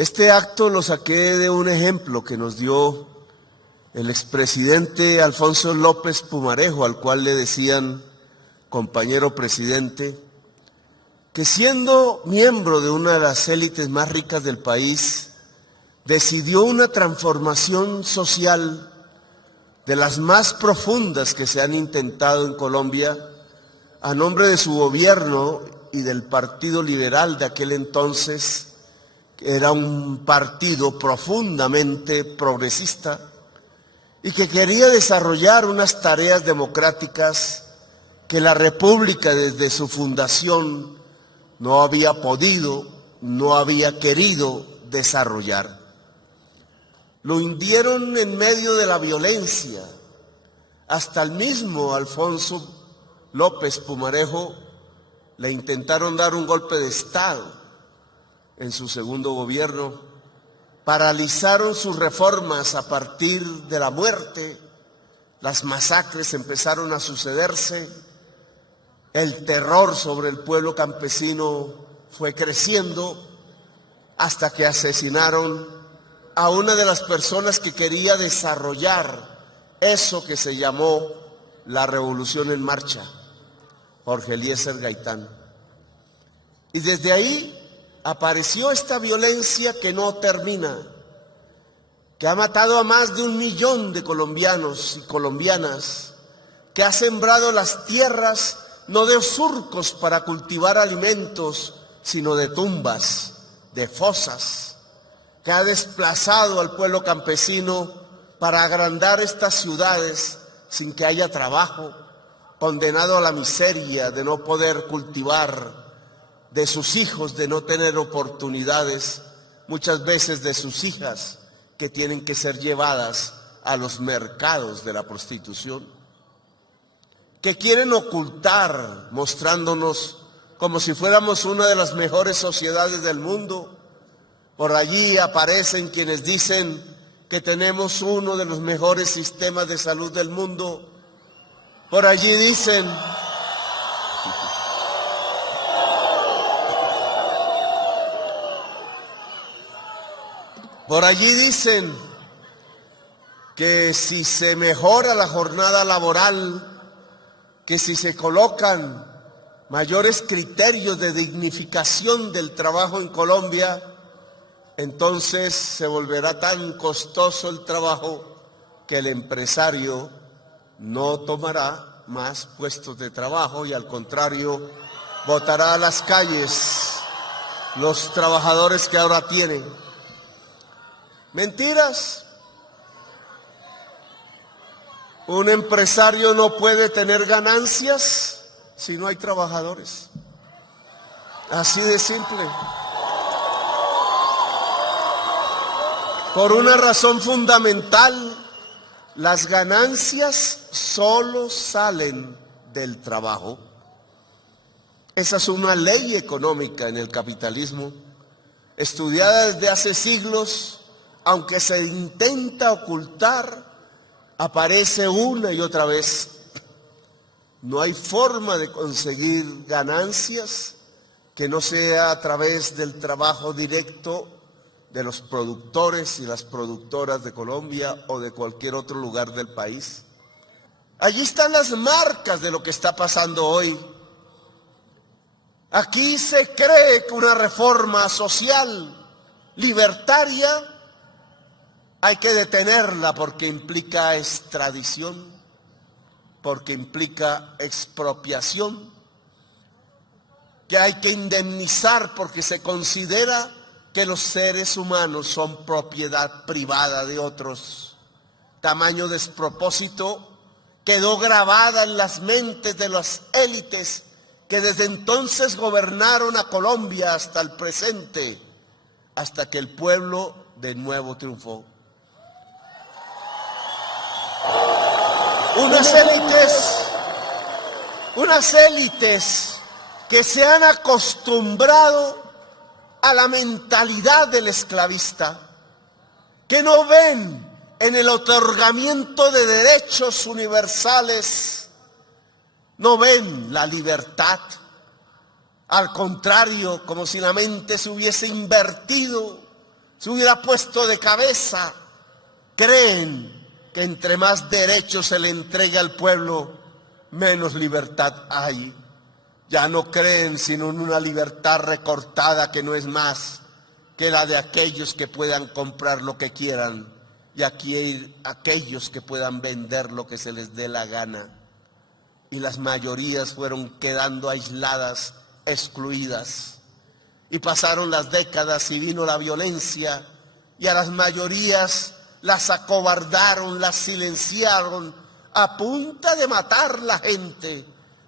Este acto lo saqué de un ejemplo que nos dio el expresidente Alfonso López Pumarejo, al cual le decían compañero presidente, que siendo miembro de una de las élites más ricas del país, decidió una transformación social de las más profundas que se han intentado en Colombia a nombre de su gobierno y del Partido Liberal de aquel entonces, que era un partido profundamente progresista y que quería desarrollar unas tareas democráticas que la República desde su fundación no había podido, no había querido desarrollar. Lo hundieron en medio de la violencia. Hasta el mismo Alfonso López Pumarejo le intentaron dar un golpe de Estado en su segundo gobierno. Paralizaron sus reformas a partir de la muerte. Las masacres empezaron a sucederse. El terror sobre el pueblo campesino fue creciendo hasta que asesinaron a una de las personas que quería desarrollar eso que se llamó la Revolución en Marcha, Jorge Eliezer Gaitán. Y desde ahí apareció esta violencia que no termina, que ha matado a más de 1 millón de colombianos y colombianas, que ha sembrado las tierras no de surcos para cultivar alimentos, sino de tumbas, de fosas, que ha desplazado al pueblo campesino para agrandar estas ciudades sin que haya trabajo, condenado a la miseria de no poder cultivar, de sus hijos de no tener oportunidades, muchas veces de sus hijas que tienen que ser llevadas a los mercados de la prostitución, que quieren ocultar mostrándonos como si fuéramos una de las mejores sociedades del mundo. Por allí aparecen quienes dicen que tenemos uno de los mejores sistemas de salud del mundo. Por allí dicen que si se mejora la jornada laboral, que si se colocan mayores criterios de dignificación del trabajo en Colombia, entonces se volverá tan costoso el trabajo que el empresario no tomará más puestos de trabajo y al contrario botará a las calles los trabajadores que ahora tienen. Mentiras. Un empresario no puede tener ganancias si no hay trabajadores. Así de simple. Por una razón fundamental, las ganancias solo salen del trabajo. Esa es una ley económica en el capitalismo, estudiada desde hace siglos, aunque se intenta ocultar, aparece una y otra vez. No hay forma de conseguir ganancias que no sea a través del trabajo directo de los productores y las productoras de Colombia o de cualquier otro lugar del país. Allí están las marcas de lo que está pasando hoy. Aquí se cree que una reforma social libertaria hay que detenerla porque implica extradición, porque implica expropiación, que hay que indemnizar porque se considera que los seres humanos son propiedad privada de otros. Tamaño despropósito quedó grabada en las mentes de las élites que desde entonces gobernaron a Colombia hasta el presente, hasta que el pueblo de nuevo triunfó. Unas élites que se han acostumbrado a la mentalidad del esclavista, que no ven en el otorgamiento de derechos universales, no ven la libertad. Al contrario, como si la mente se hubiese invertido, se hubiera puesto de cabeza. Creen que entre más derechos se le entregue al pueblo, menos libertad hay. Ya no creen sino en una libertad recortada que no es más que la de aquellos que puedan comprar lo que quieran y aquí aquellos que puedan vender lo que se les dé la gana. Y las mayorías fueron quedando aisladas, excluidas. Y pasaron las décadas y vino la violencia y a las mayorías las acobardaron, las silenciaron a punta de matar la gente,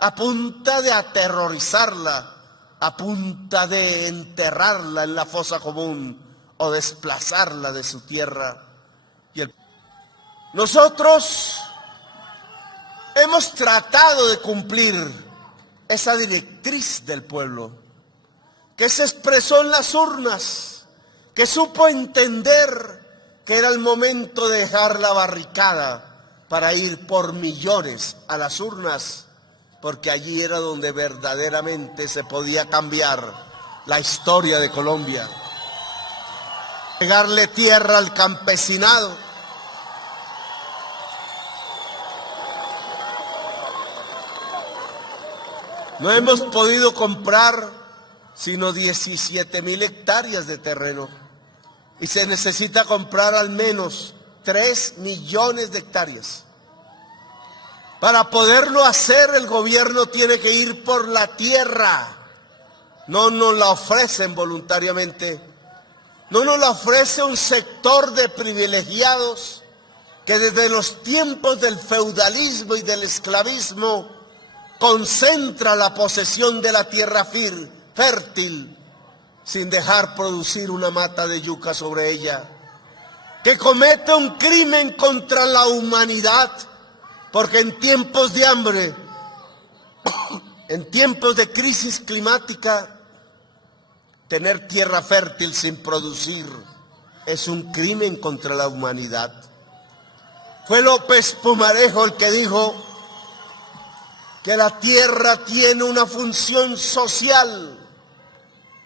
a punta de aterrorizarla, a punta de enterrarla en la fosa común o desplazarla de su tierra. Nosotros hemos tratado de cumplir esa directriz del pueblo, que se expresó en las urnas, que supo entender que era el momento de dejar la barricada para ir por millones a las urnas, porque allí era donde verdaderamente se podía cambiar la historia de Colombia. Pegarle tierra al campesinado, no hemos podido comprar sino 17,000 hectáreas de terreno y se necesita comprar al menos 3 millones de hectáreas. Para poderlo hacer, el gobierno tiene que ir por la tierra. No nos la ofrecen voluntariamente. No nos la ofrece un sector de privilegiados que desde los tiempos del feudalismo y del esclavismo concentra la posesión de la tierra fértil sin dejar producir una mata de yuca sobre ella, que comete un crimen contra la humanidad, porque en tiempos de hambre, en tiempos de crisis climática, tener tierra fértil sin producir es un crimen contra la humanidad. Fue López Pumarejo el que dijo que la tierra tiene una función social,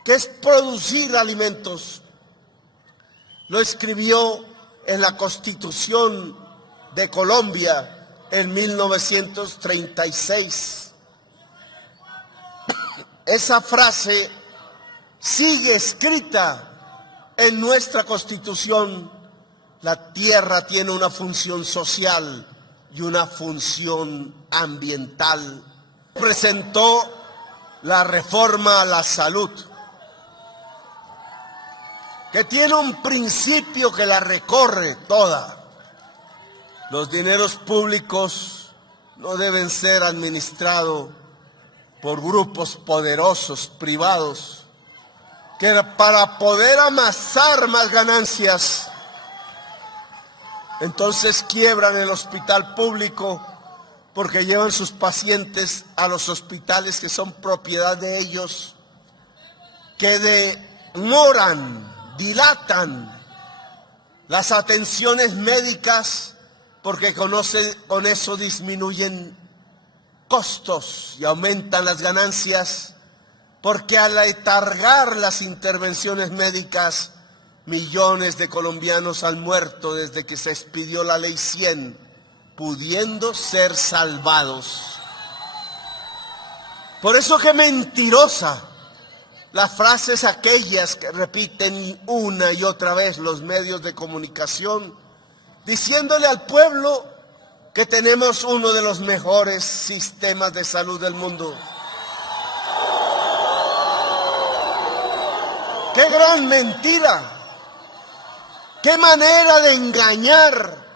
que es producir alimentos. Lo escribió en la Constitución de Colombia en 1936. Esa frase sigue escrita en nuestra Constitución. La tierra tiene una función social y una función ambiental. Presentó la reforma a la salud, que tiene un principio que la recorre toda. Los dineros públicos no deben ser administrados por grupos poderosos privados que para poder amasar más ganancias, entonces quiebran el hospital público porque llevan sus pacientes a los hospitales que son propiedad de ellos, que demoran, dilatan las atenciones médicas porque con eso disminuyen costos y aumentan las ganancias, porque al letargar las intervenciones médicas, millones de colombianos han muerto desde que se expidió la Ley 100, pudiendo ser salvados. Por eso que mentirosa las frases aquellas que repiten una y otra vez los medios de comunicación, diciéndole al pueblo que tenemos uno de los mejores sistemas de salud del mundo. ¡Qué gran mentira! ¡Qué manera de engañar!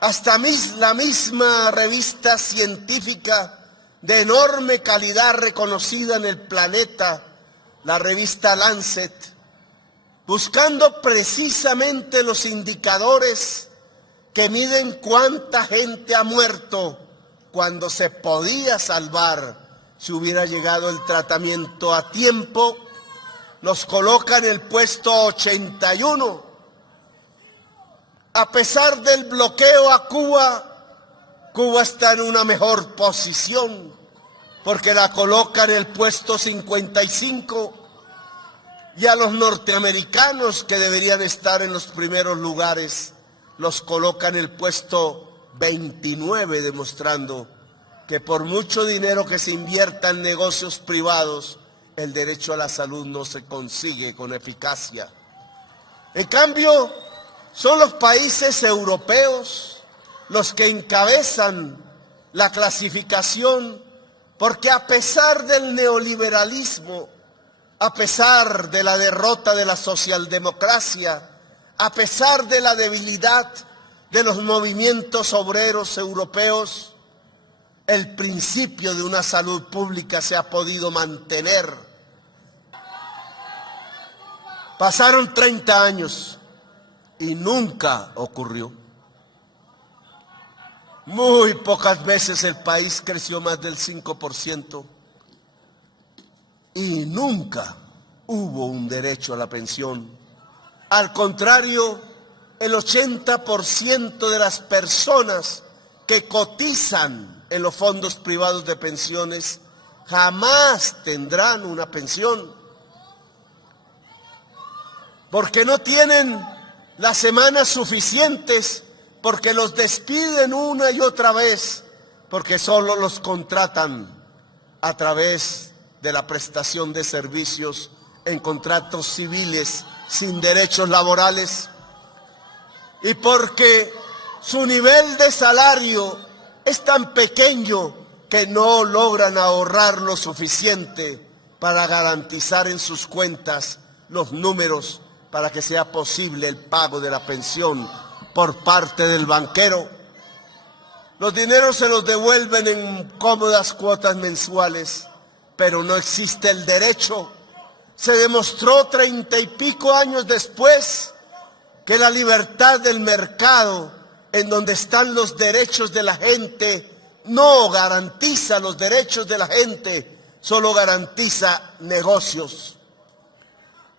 Hasta la misma revista científica de enorme calidad reconocida en el planeta, la revista Lancet, buscando precisamente los indicadores que miden cuánta gente ha muerto cuando se podía salvar si hubiera llegado el tratamiento a tiempo, nos coloca en el puesto 81. A pesar del bloqueo a Cuba, Cuba está en una mejor posición porque la coloca en el puesto 55. Y a los norteamericanos, que deberían estar en los primeros lugares, los coloca en el puesto 29, demostrando que por mucho dinero que se invierta en negocios privados, el derecho a la salud no se consigue con eficacia. En cambio, son los países europeos los que encabezan la clasificación, porque a pesar del neoliberalismo, a pesar de la derrota de la socialdemocracia, a pesar de la debilidad de los movimientos obreros europeos, el principio de una salud pública se ha podido mantener. Pasaron 30 años y nunca ocurrió. Muy pocas veces el país creció más del 5%. Y nunca hubo un derecho a la pensión. Al contrario, el 80% de las personas que cotizan en los fondos privados de pensiones jamás tendrán una pensión, porque no tienen las semanas suficientes, porque los despiden una y otra vez, porque solo los contratan a través de la prestación de servicios en contratos civiles sin derechos laborales, y porque su nivel de salario es tan pequeño que no logran ahorrar lo suficiente para garantizar en sus cuentas los números para que sea posible el pago de la pensión por parte del banquero. Los dineros se los devuelven en cómodas cuotas mensuales, pero no existe el derecho. Se demostró 30 y pico años después que la libertad del mercado, en donde están los derechos de la gente, no garantiza los derechos de la gente, solo garantiza negocios.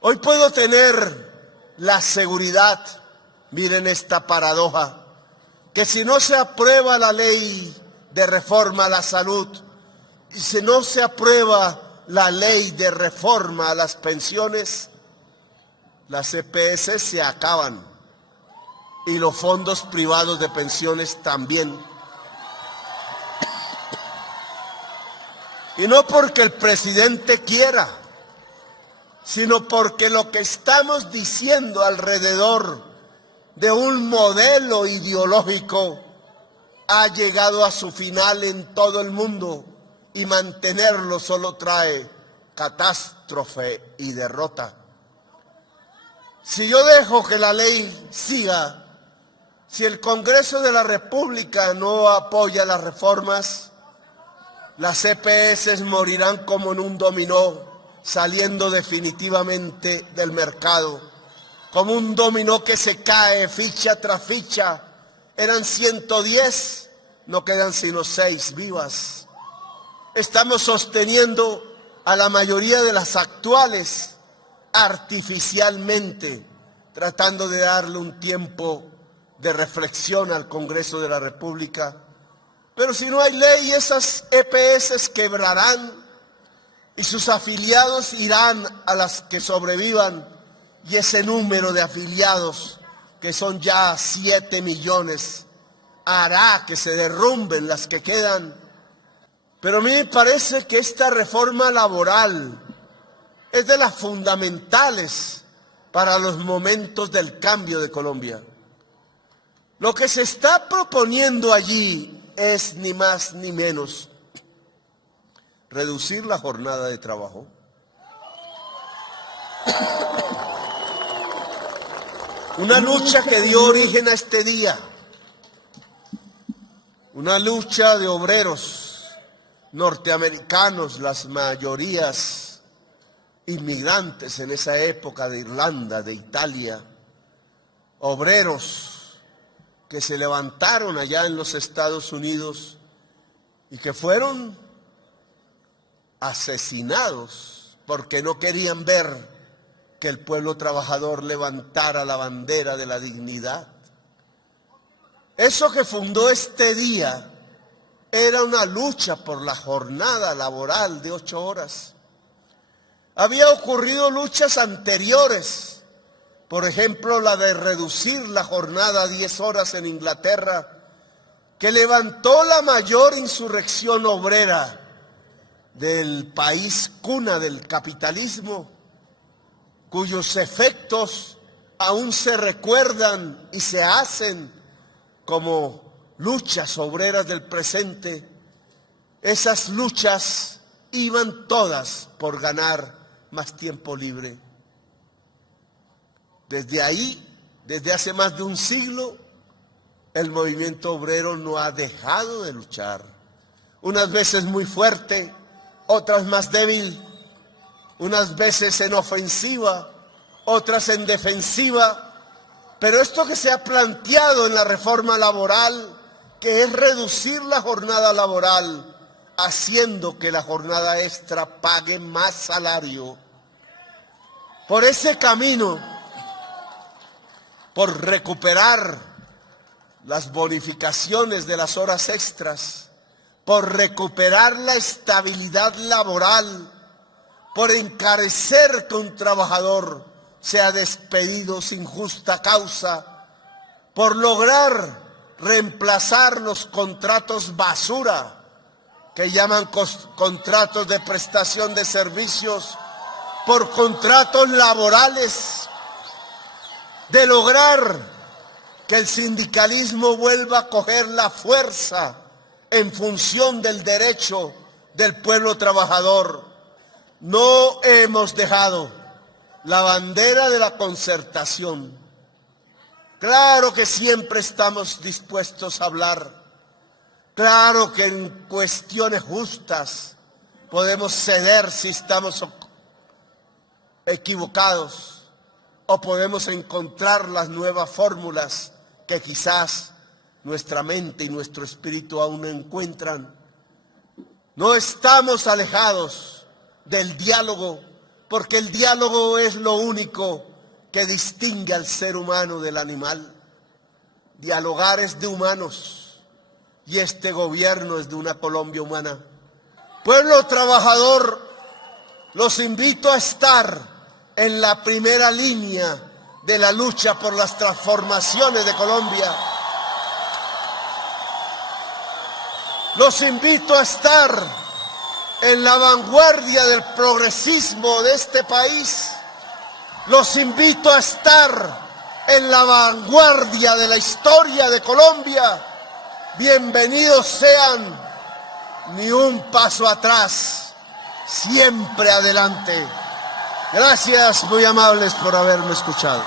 Hoy puedo tener la seguridad, miren esta paradoja, que si no se aprueba la ley de reforma a la salud, y si no se aprueba la ley de reforma a las pensiones, las EPS se acaban y los fondos privados de pensiones también. Y no porque el presidente quiera, sino porque lo que estamos diciendo alrededor de un modelo ideológico ha llegado a su final en todo el mundo. Y mantenerlo solo trae catástrofe y derrota. Si yo dejo que la ley siga, si el Congreso de la República no apoya las reformas, las EPS morirán como en un dominó, saliendo definitivamente del mercado, como un dominó que se cae ficha tras ficha. Eran 110, no quedan sino 6 vivas. Estamos sosteniendo a la mayoría de las actuales artificialmente, tratando de darle un tiempo de reflexión al Congreso de la República. Pero si no hay ley, esas EPS quebrarán y sus afiliados irán a las que sobrevivan, y ese número de afiliados, que son ya 7 millones, hará que se derrumben las que quedan. Pero a mí me parece que esta reforma laboral es de las fundamentales para los momentos del cambio de Colombia. Lo que se está proponiendo allí es ni más ni menos reducir la jornada de trabajo, una lucha que dio origen a este día, una lucha de obreros norteamericanos, las mayorías inmigrantes en esa época de Irlanda, de Italia, obreros que se levantaron allá en los Estados Unidos y que fueron asesinados porque no querían ver que el pueblo trabajador levantara la bandera de la dignidad. Eso que fundó este día era una lucha por la jornada laboral de 8 horas. Había ocurrido luchas anteriores, por ejemplo, la de reducir la jornada a 10 horas en Inglaterra, que levantó la mayor insurrección obrera del país cuna del capitalismo, cuyos efectos aún se recuerdan y se hacen como luchas obreras del presente. Esas luchas iban todas por ganar más tiempo libre. Desde ahí, desde hace más de un siglo, el movimiento obrero no ha dejado de luchar. Unas veces muy fuerte, otras más débil, unas veces en ofensiva, otras en defensiva. Pero esto que se ha planteado en la reforma laboral, que es reducir la jornada laboral, haciendo que la jornada extra pague más salario, por ese camino, por recuperar las bonificaciones de las horas extras, por recuperar la estabilidad laboral, por encarecer que un trabajador sea despedido sin justa causa, por lograr reemplazar los contratos basura, que llaman contratos de prestación de servicios, por contratos laborales, de lograr que el sindicalismo vuelva a coger la fuerza en función del derecho del pueblo trabajador. No hemos dejado la bandera de la concertación. Claro que siempre estamos dispuestos a hablar. Claro que en cuestiones justas podemos ceder si estamos equivocados, o podemos encontrar las nuevas fórmulas que quizás nuestra mente y nuestro espíritu aún no encuentran. No estamos alejados del diálogo, porque el diálogo es lo único que distingue al ser humano del animal. Dialogar es de humanos, y este gobierno es de una Colombia humana. Pueblo trabajador, los invito a estar en la primera línea de la lucha por las transformaciones de Colombia. Los invito a estar en la vanguardia del progresismo de este país. Los invito a estar en la vanguardia de la historia de Colombia. Bienvenidos sean, ni un paso atrás, siempre adelante. Gracias, muy amables por haberme escuchado.